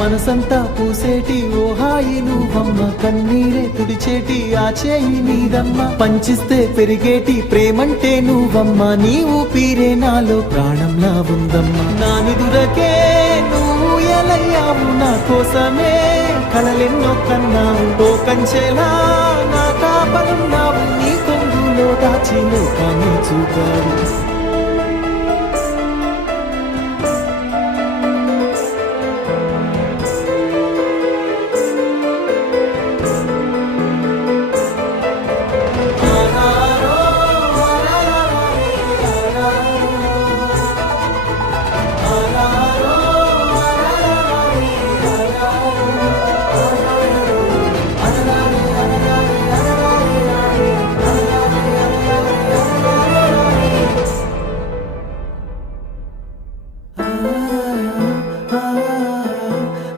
మనసంతా పూసేటి ఓ హాయి నువ్వమ్మ, కన్నీరే తుడిచేటి ఆ చేయి నీదమ్మ, పంచిస్తే పెరిగేటి ప్రేమంటే నువ్వమ్మ, నీ ఊపిరే నాలో ప్రాణంలా ఉందమ్మ. నా నిదురకే నువ్వు ఎలయ్యావు, నా కోసమే కలలెన్నో కన్నావు, ఓ కంచెలా నా కాపలున్నావు, నీ కొంగులో దాచి లోకాన్ని చూపావు.